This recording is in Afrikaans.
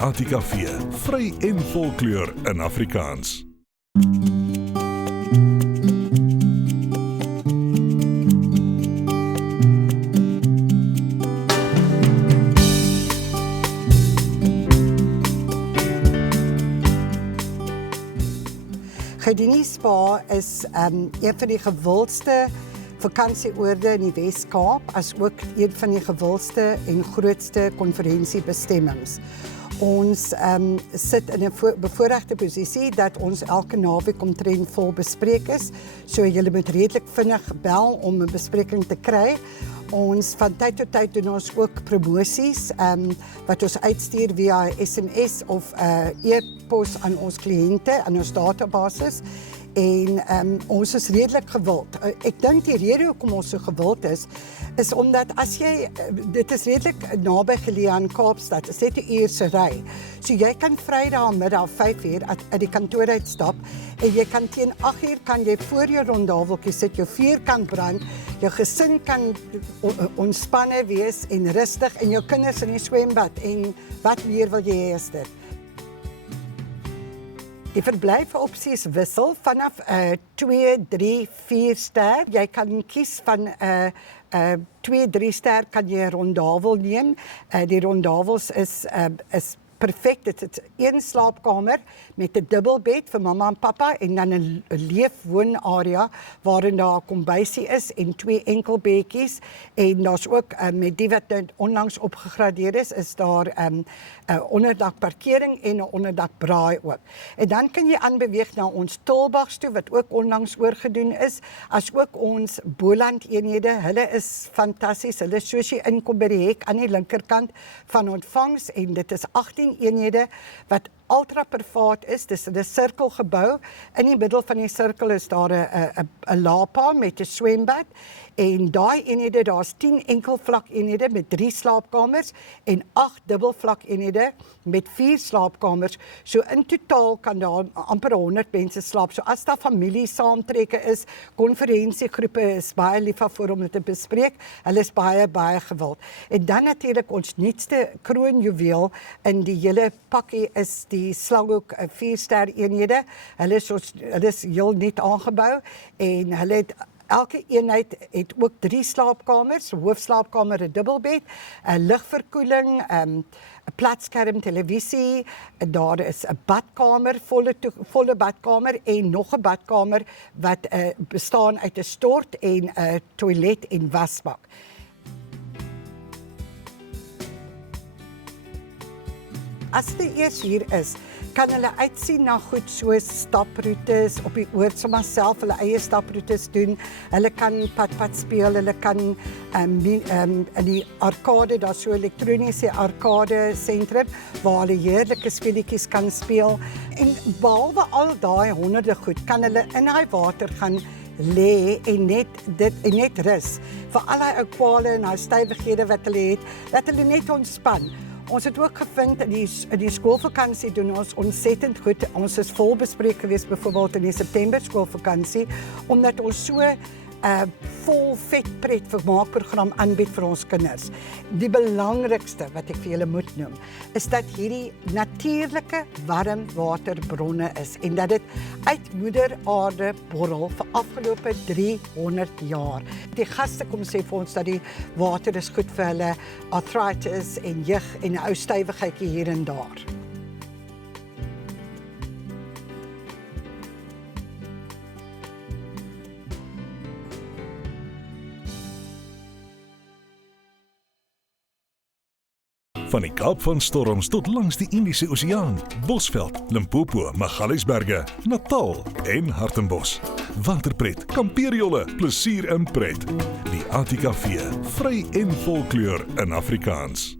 ATKV, vry en volkleur in Afrikaans. Gedinie Spa is een van die gewildste vakansieoorde in die Wes-Kaap, as ook een van die gewildste en grootste konferensiebestemmings. Ons sit in 'n bevoorregte posisie dat ons elke naweek omtrent vol bespreek is, so julle moet redelik vinnig bel om 'n bespreking te kry. Ons van tyd tot tyd doen ons ook promosies wat ons uitstuur via SMS of e-pos aan ons kliënte, aan ons databasis. En ons is redelik gewild. Ek dink die rede hoekom ons so gewild is omdat as jy, dit is redelik naby geleë aan Kaapstad, is net 'n uur se ry. So jy kan Vrydag middag 5:00 uit die kantoor uitstap en jy kan teen 8:00 kan jy voor jou rondaveltjie sit, jou vuur kan brand, jou gesin kan ontspanne wees en rustig en jou kinders in die swembad en wat meer wil jy hê is dit? Die verblyfopsies wissel vanaf 2, 3, 4 ster. Jy kan kies van 2, 3 ster kan jy 'n rondavel neem. Die rondavels is perfek. Dit is 1 slaapkamer met 'n dubbelbed vir mamma en pappa en dan 'n leefwoonarea waarin daar 'n kombuisie is en 2 enkelbedjies en daar's ook met die wat onlangs opgegradeer is daar 'n onderdak parkering en 'n onderdak braai ook. En dan kan jy aanbeweeg na ons Tulbagh toe wat ook onlangs oorgedoen is, as ook ons Boland eenhede. Hulle is fantasties. Hulle is soos jy inkom by die hek aan die linkerkant van ontvangs en dit is 18 eenhede wat ultra privaat is. Dis 'n sirkelgebou. In die middel van die sirkel is daar 'n lapa met 'n swembad en daai eenhede, daar's 10 enkelvlak eenhede met 3 slaapkamers en 8 dubbelvlak eenhede met 4 slaapkamers. So in totaal kan daar amper 100 mense slaap. So as daar familie saamtrekke is, konferensiegroepe is baie lief daarvoor om dit te bespreek. Hulle is baie gewild. En dan natuurlik ons nuutste kroonjuweel in die hele pakkie is die Slanghoek 4-ster eenhede. Hulle is heel nuut aangebou en hulle het elke eenheid het ook 3 slaapkamers, hoofslaapkamer 'n dubbelbed, 'n ligverkoeling, 'n platskerm televisie, daar is 'n badkamer, volle badkamer en nog 'n badkamer wat bestaan uit 'n stort en 'n toilet en wasbak. As hulle eers hier is, kan hulle uitsien na goed soos staproetes op die oord, sommer self hulle eie staproetes doen. Hulle kan padpad speel, hulle kan in die arkade, daar so 'n elektroniese arkade sentrum waar hulle heerlike speletjies kan speel. En behalwe al daai honderde goed, kan hulle in daai water gaan lê en net rus. Vir al daai ou kwale en daai stywighede wat hulle het, dat hulle net ontspan. Ons het ook gevind in die skoolvakansie doen ons ontsettend goed. Ons is vol bespreek geweest byvoorbeeld in die September skoolvakansie, omdat ons so vol vetpret vermaakprogram aanbied vir ons kinders. Die belangrikste wat ek vir julle moet noem, is dat hierdie natuurlike warmwaterbronne is en dat dit uit moeder aarde borrel vir afgelope 300 jaar. Die gaste kom sê vir ons dat die water is goed vir hulle arthritis en jeug en 'n ou stywigheidjie hier en daar. Van die Kaap van Storms tot langs die Indiese Oseaan, Bosveld, Limpopo, Magaliesberge, Natal en Hartenbos. Waterpret, kampeerjolle, plesier en pret. Die ATKV, vry en volkleur in Afrikaans.